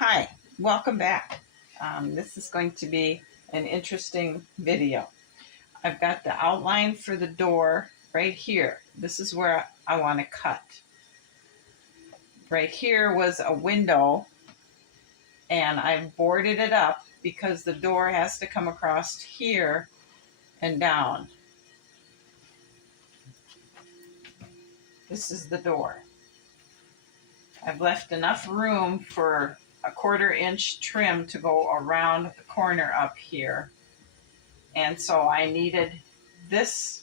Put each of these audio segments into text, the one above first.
Hi, welcome back. This is going to be an interesting video. I've got the outline for the door right here. This is where I want to cut. Right here was a window and I've boarded it up because the door has to come across here and down. This is the door. I've left enough room for a 1/4 inch trim to go around the corner up here. And so I needed this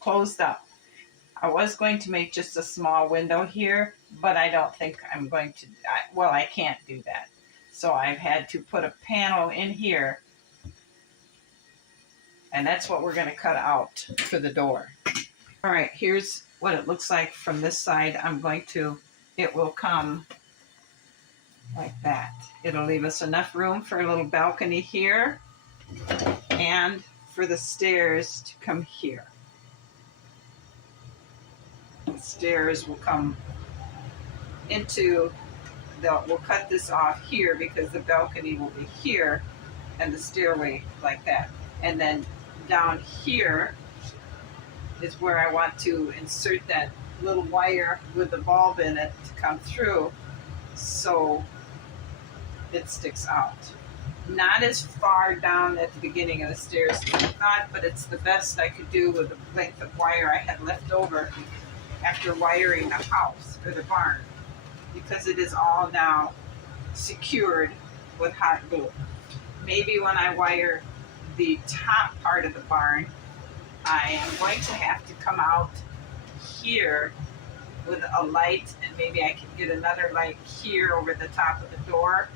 closed up. I was going to make just a small window here, but I don't think I'm going to, I can't do that. So I've had to put a panel in here, and that's what we're going to cut out for the door. All right, here's what it looks like from this side. It will come like that. It'll leave us enough room for a little balcony here and for the stairs to come here. The stairs will come we'll cut this off here because the balcony will be here and the stairway like that. And then down here is where I want to insert that little wire with the bulb in it to come through so it sticks out. Not as far down at the beginning of the stairs as I thought, but it's the best I could do with the length of wire I had left over after wiring the house or the barn, because it is all now secured with hot glue. Maybe when I wire the top part of the barn, I am going to have to come out here with a light, and maybe I can get another light here over the top of the door.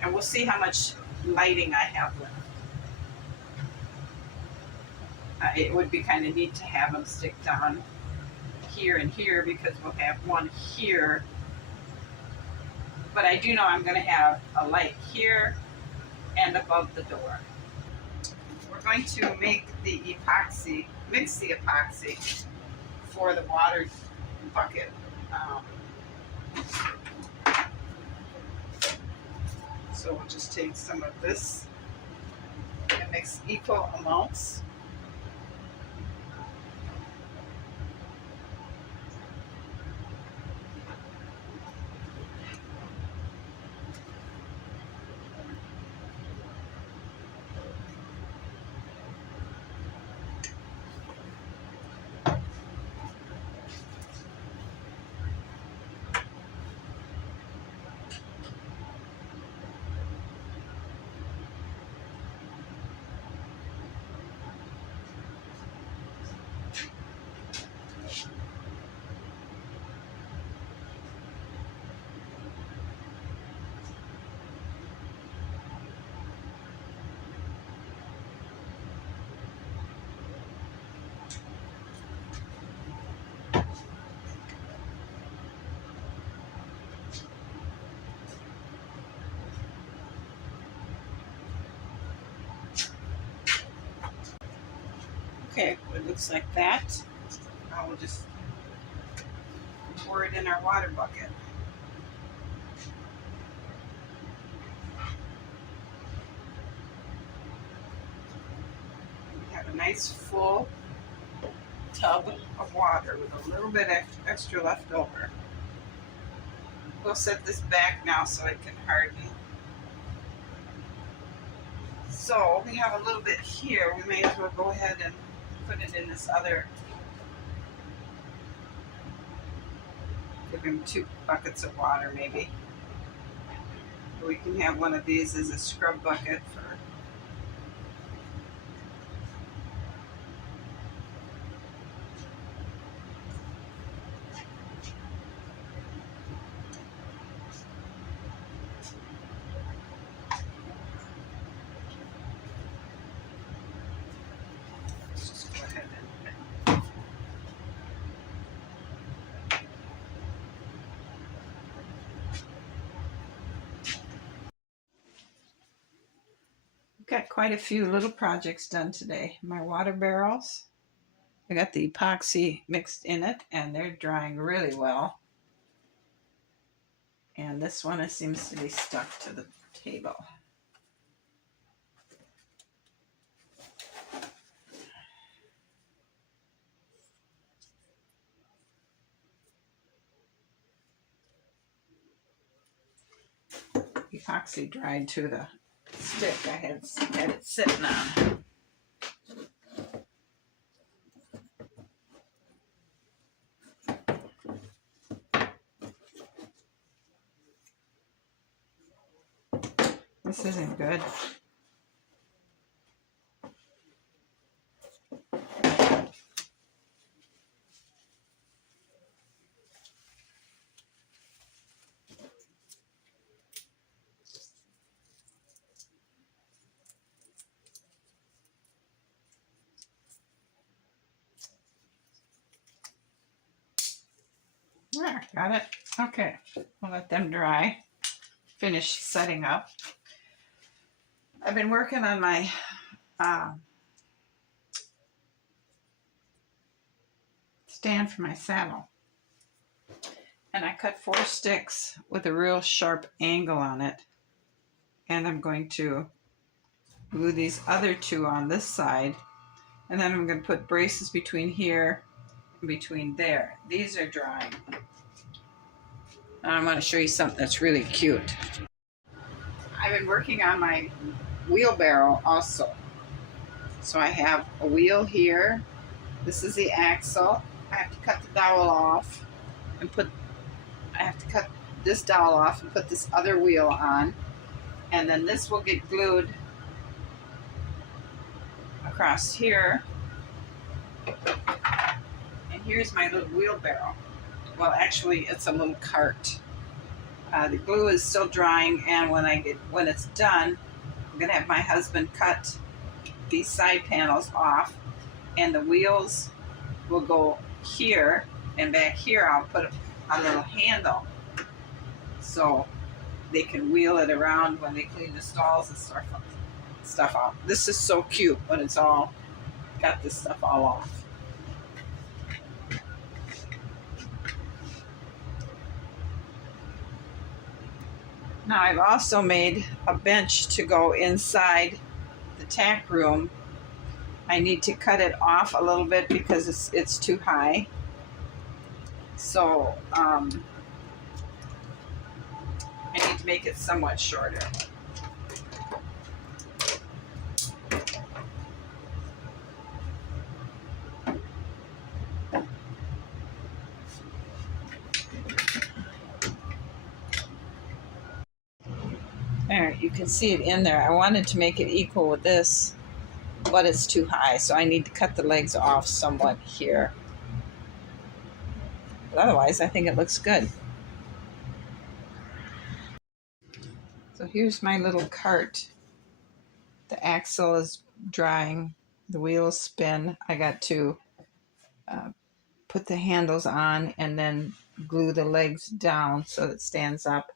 And we'll see how much lighting I have left. It would be kind of neat to have them stick down here and here because we'll have one here. But I do know I'm going to have a light here and above the door. We're going to make the epoxy, mix the epoxy for the water bucket. So we'll just take some of this and mix equal amounts. Okay, it looks like that. Now we'll just pour it in our water bucket. We have a nice full tub of water with a little bit extra left over. We'll set this back now so it can harden. So we have a little bit here. We may as well go ahead and put it in this other. Give him 2 buckets of water maybe. We can have one of these as a scrub bucket for got quite a few little projects done today. My water barrels, I got the epoxy mixed in it and they're drying really well. And this one seems to be stuck to the table. Epoxy dried to the stick I had it sitting on. This isn't good. There, got it. Okay, we'll let them dry. Finish setting up. I've been working on my stand for my saddle. And I cut 4 sticks with a real sharp angle on it. And I'm going to glue these other 2 on this side. And then I'm going to put braces between here and between there. These are drying. And I'm going to show you something that's really cute. I've been working on my wheelbarrow also. So I have a wheel here. This is the axle. I have to cut the dowel off and I have to cut this dowel off and put this other wheel on. And then this will get glued across here. And here's my little wheelbarrow. Well, actually, it's a little cart. The glue is still drying, and when it's done, I'm gonna have my husband cut these side panels off, and the wheels will go here, and back here I'll put a little handle so they can wheel it around when they clean the stalls and stuff out. This is so cute when it's all got this stuff all off. Now I've also made a bench to go inside the tack room. I need to cut it off a little bit because it's too high. So I need to make it somewhat shorter. There, you can see it in there. I wanted to make it equal with this, but it's too high, so I need to cut the legs off somewhat here. But otherwise, I think it looks good. So here's my little cart. The axle is drying. The wheels spin. I got to put the handles on and then glue the legs down so it stands up.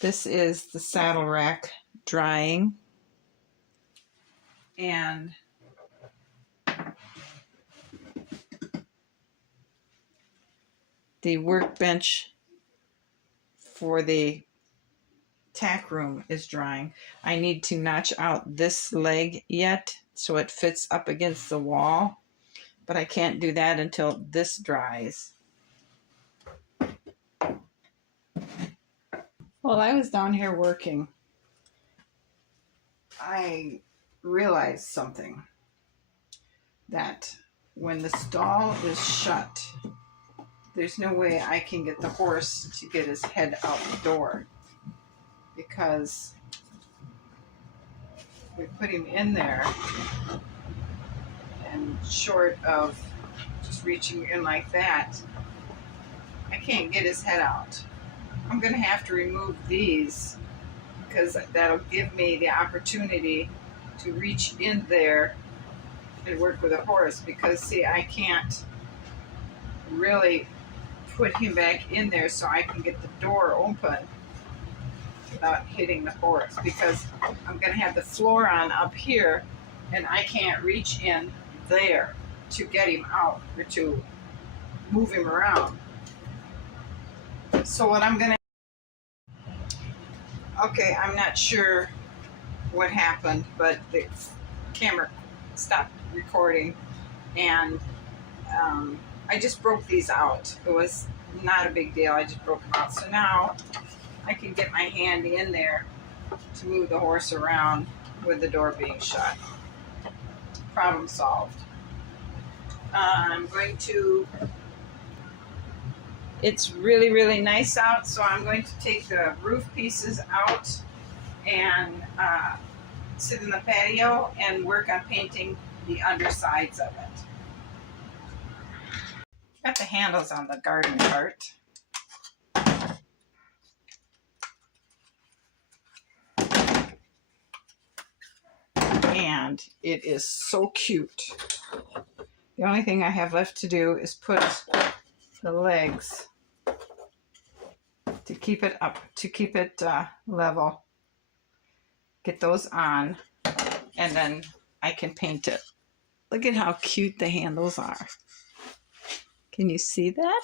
This is the saddle rack drying. And the workbench for the tack room is drying. I need to notch out this leg yet so it fits up against the wall, but I can't do that until this dries. While I was down here working, I realized something, that when the stall is shut, there's no way I can get the horse to get his head out the door, because we put him in there, and short of just reaching in like that, I can't get his head out. I'm going to have to remove these because that'll give me the opportunity to reach in there and work with a horse, because see, I can't really put him back in there so I can get the door open without hitting the horse, because I'm going to have the floor on up here and I can't reach in there to get him out or to move him around. So what I'm gonna, okay, I'm not sure what happened, but the camera stopped recording, and I just broke these out. It was not a big deal. I just broke them out. So now I can get my hand in there to move the horse around with the door being shut. Problem solved. I'm going to, it's really, really nice out, so I'm going to take the roof pieces out and sit in the patio and work on painting the undersides of it. Got the handles on the garden cart. And it is so cute. The only thing I have left to do is put the legs to keep it up, to keep it level. Get those on, and then I can paint it. Look at how cute the handles are. Can you see that?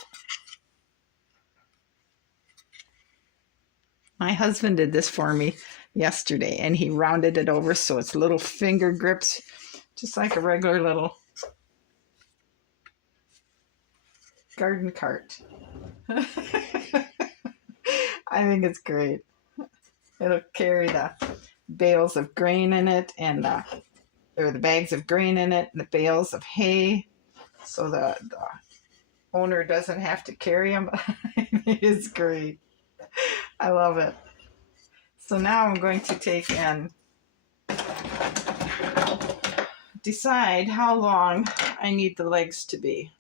My husband did this for me yesterday, and he rounded it over so it's little finger grips, just like a regular little garden cart. I think it's great. It'll carry the bales of grain in it, and or the bags of grain in it, and the bales of hay, so the owner doesn't have to carry them. It is great. I love it. So now I'm going to take and decide how long I need the legs to be.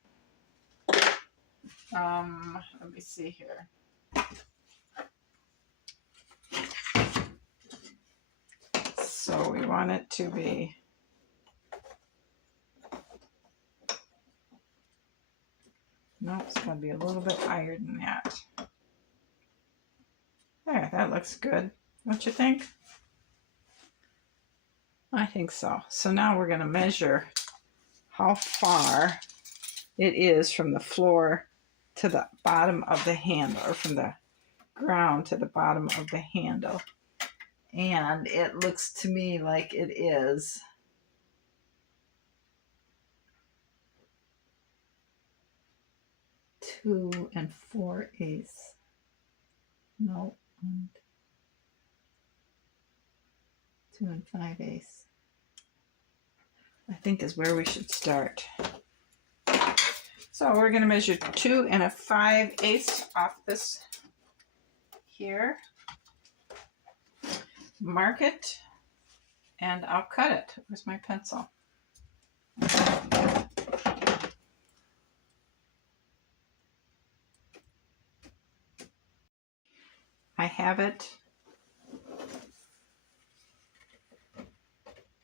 Let me see here. So we want it to be no, it's going to be a little bit higher than that. There, that looks good. Don't you think? I think so. So now we're going to measure how far it is from the floor to the bottom of the handle, or from the ground to the bottom of the handle. And it looks to me like it is 2 4/8. No, 2 5/8. I think is where we should start. So we're going to measure 2 5/8 off this here. Mark it, and I'll cut it. Where's my pencil? I have it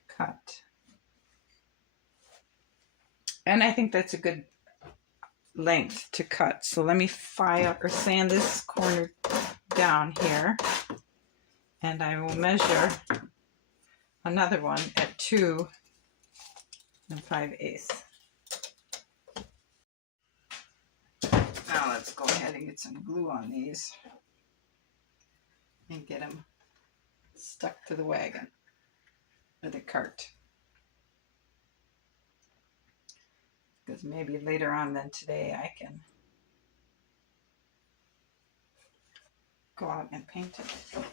cut. And I think that's a good length to cut. So let me file or sand this corner down here, and I will measure another one at 2 5/8. Now let's go ahead and get some glue on these and get them stuck to the wagon or the cart. Because maybe later on than today I can go out and paint it.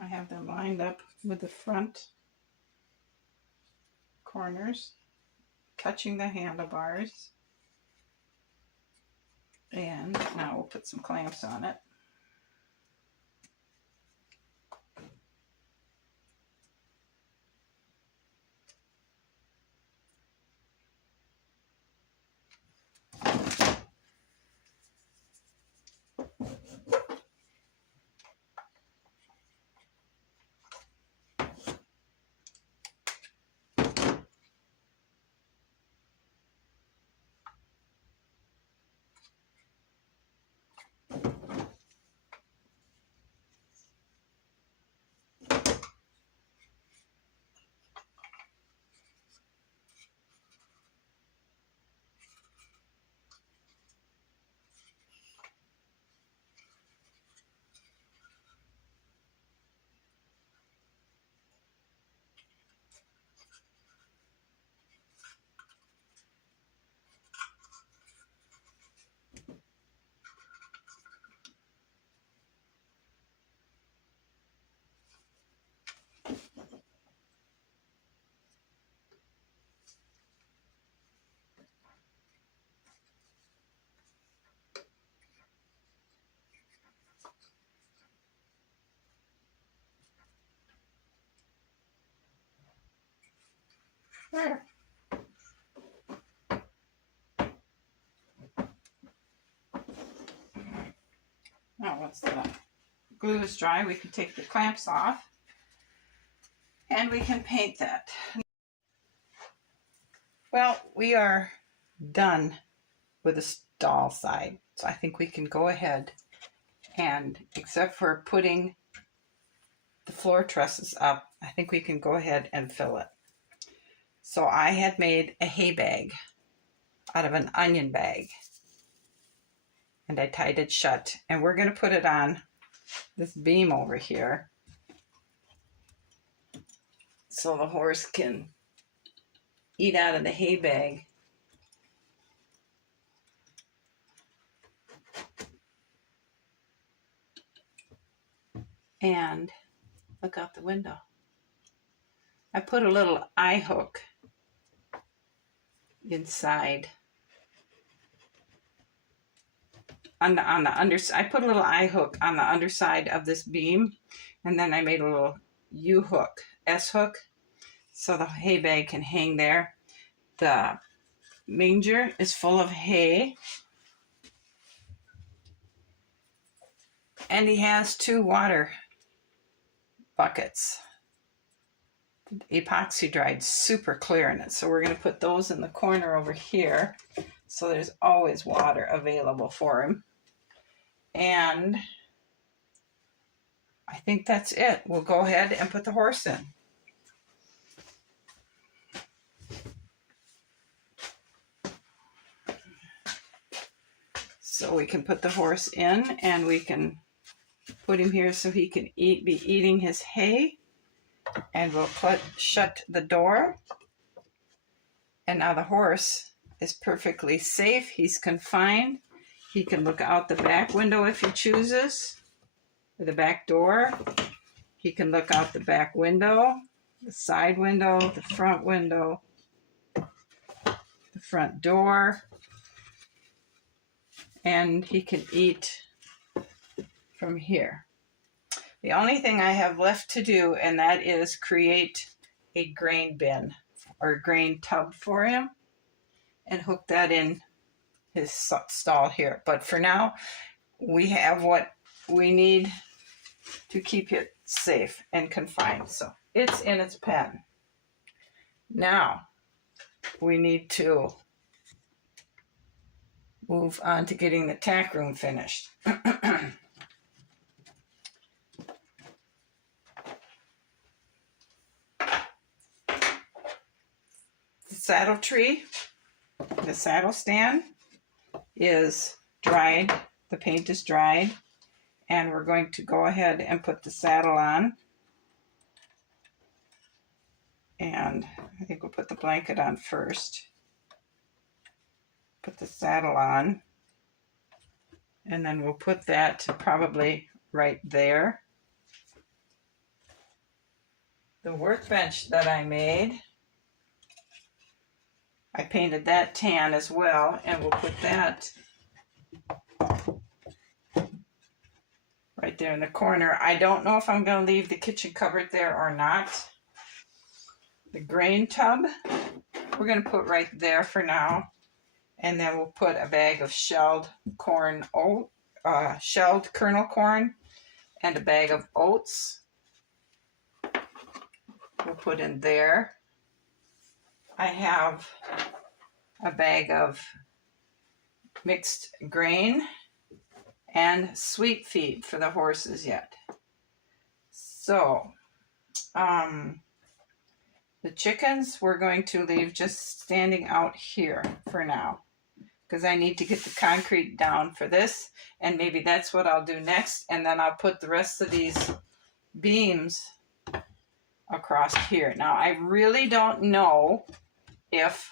I have them lined up with the front corners, touching the handlebars. And now we'll put some clamps on it. There. Now once the glue is dry, we can take the clamps off and we can paint that. Well, we are done with the stall side, so I think we can go ahead and, except for putting the floor trusses up, I think we can go ahead and fill it. So I had made a hay bag out of an onion bag, and I tied it shut, and we're going to put it on this beam over here so the horse can eat out of the hay bag. And look out the window. I put a little eye hook inside on the underside. I put a little eye hook on the underside of this beam, and then I made a little U hook, S hook, so the hay bag can hang there. The manger is full of hay, and he has 2 water buckets, epoxy dried, super clear in it. So we're going to put those in the corner over here, so there's always water available for him. And I think that's it. We'll go ahead and put the horse in. So we can put the horse in, and we can put him here so he can be eating his hay. And we'll shut the door. And now the horse is perfectly safe. He's confined. He can look out the back window if he chooses, or the back door. He can look out the back window, the side window, the front window, the front door, and he can eat from here. The only thing I have left to do, and that is create a grain bin or grain tub for him and hook that in his stall here. But for now, we have what we need to keep it safe and confined. So it's in its pen. Now we need to move on to getting the tack room finished. The saddle tree, the saddle stand is dried. The paint is dried, and we're going to go ahead and put the saddle on. And I think we'll put the blanket on first. Put the saddle on, and then we'll put that probably right there. The workbench that I made, I painted that tan as well, and we'll put that right there in the corner. I don't know if I'm going to leave the kitchen cupboard there or not. The grain tub, we're going to put right there for now. And then we'll put a bag of shelled corn, shelled kernel corn, and a bag of oats. We'll put in there. I have a bag of mixed grain and sweet feed for the horses yet. So, the chickens we're going to leave just standing out here for now, because I need to get the concrete down for this, and maybe that's what I'll do next, and then I'll put the rest of these beams across here. Now, I really don't know if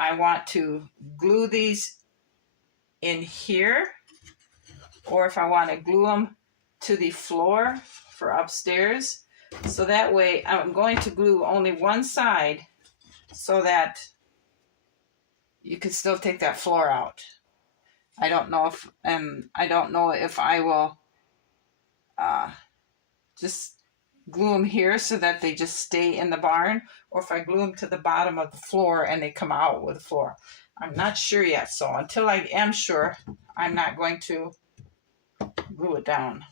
I want to glue these in here or if I want to glue them to the floor for upstairs. So that way I'm going to glue only one side so that you can still take that floor out. I don't know if I will just glue them here so that they just stay in the barn, or if I glue them to the bottom of the floor and they come out with the floor. I'm not sure yet, so until I am sure, I'm not going to glue it down.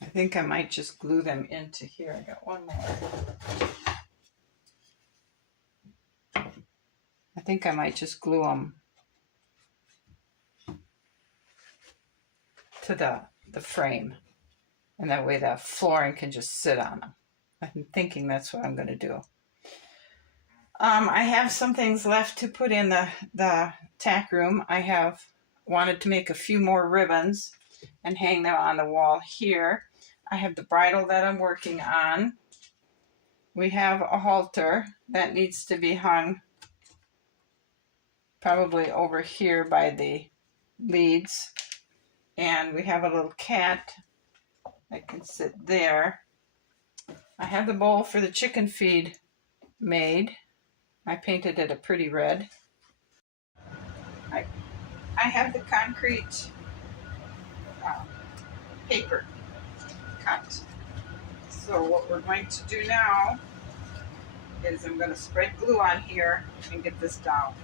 I think I might just glue them into here. I got one more. I think I might just glue them to the frame, and that way the flooring can just sit on them. I'm thinking that's what I'm going to do. I have some things left to put in the tack room. I have wanted to make a few more ribbons and hang them on the wall here. I have the bridle that I'm working on. We have a halter that needs to be hung probably over here by the leads. And we have a little cat that can sit there. I have the bowl for the chicken feed made. I painted it a pretty red. I have the concrete paper cut. So what we're going to do now is I'm going to spread glue on here and get this down.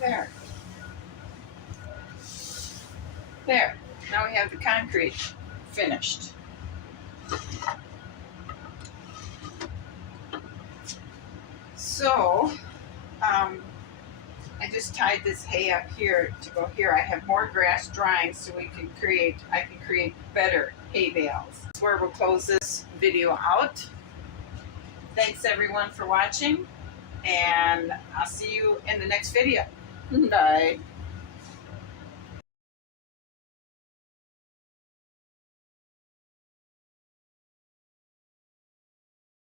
There. There. Now we have the concrete finished. So, I just tied this hay up here to go here. I have more grass drying so I can create better hay bales. That's where we'll close this video out. Thanks everyone for watching, and I'll see you in the next video. Bye.